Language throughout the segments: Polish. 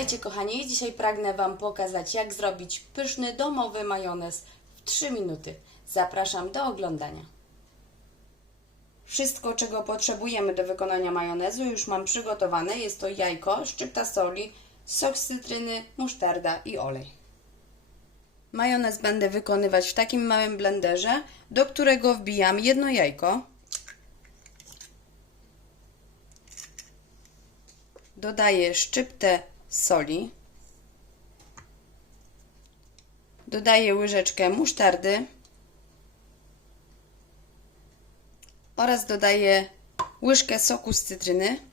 Witajcie kochani, dzisiaj pragnę Wam pokazać, jak zrobić pyszny domowy majonez w 3 minuty. Zapraszam do oglądania. Wszystko, czego potrzebujemy do wykonania majonezu, już mam przygotowane. Jest to jajko, szczypta soli, sok z cytryny, musztarda i olej. Majonez będę wykonywać w takim małym blenderze, do którego wbijam jedno jajko. Dodaję szczyptę soli. Dodaję łyżeczkę musztardy. Oraz dodaję łyżkę soku z cytryny.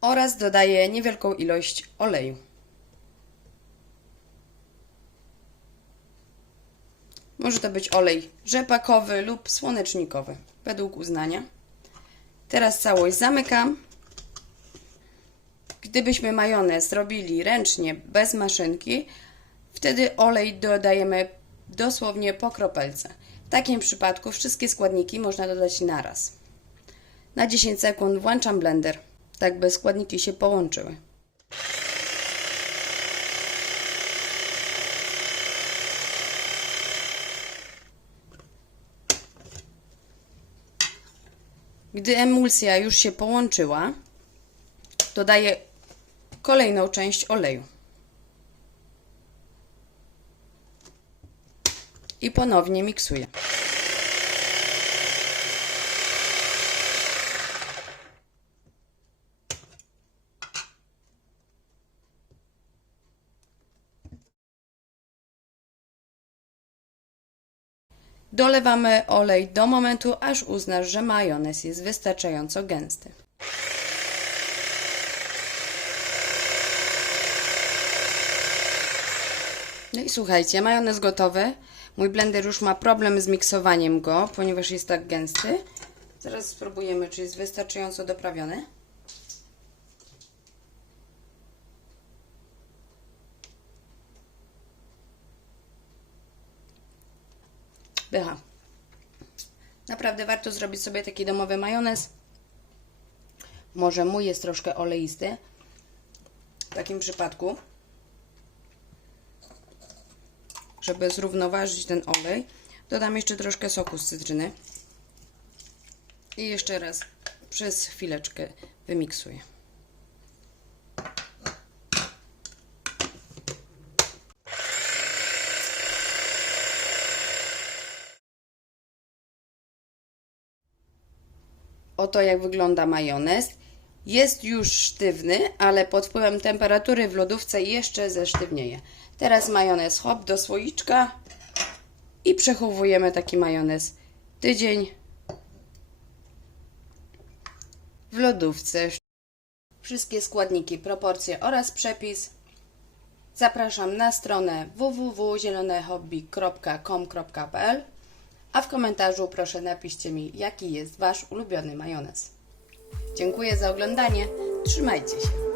Oraz dodaję niewielką ilość oleju. Może to być olej rzepakowy lub słonecznikowy, według uznania. Teraz całość zamykam. Gdybyśmy majonez robili ręcznie, bez maszynki, wtedy olej dodajemy dosłownie po kropelce. W takim przypadku wszystkie składniki można dodać naraz. Na 10 sekund włączam blender, tak by składniki się połączyły. Gdy emulsja już się połączyła, dodaję kolejną część oleju. I ponownie miksuję. Dolewamy olej do momentu, aż uznasz, że majonez jest wystarczająco gęsty. No i słuchajcie, majonez gotowy. Mój blender już ma problem z miksowaniem go, ponieważ jest tak gęsty. Zaraz spróbujemy, czy jest wystarczająco doprawiony. Pycha. Naprawdę warto zrobić sobie taki domowy majonez. Może mój jest troszkę oleisty. W takim przypadku, żeby zrównoważyć ten olej, dodam jeszcze troszkę soku z cytryny. I jeszcze raz przez chwileczkę wymiksuję. Oto jak wygląda majonez. Jest już sztywny, ale pod wpływem temperatury w lodówce jeszcze zesztywnieje. Teraz majonez hop do słoiczka i przechowujemy taki majonez tydzień w lodówce. Wszystkie składniki, proporcje oraz przepis zapraszam na stronę www.zielonehobby.com.pl, a w komentarzu proszę napiszcie mi, jaki jest Wasz ulubiony majonez. Dziękuję za oglądanie. Trzymajcie się.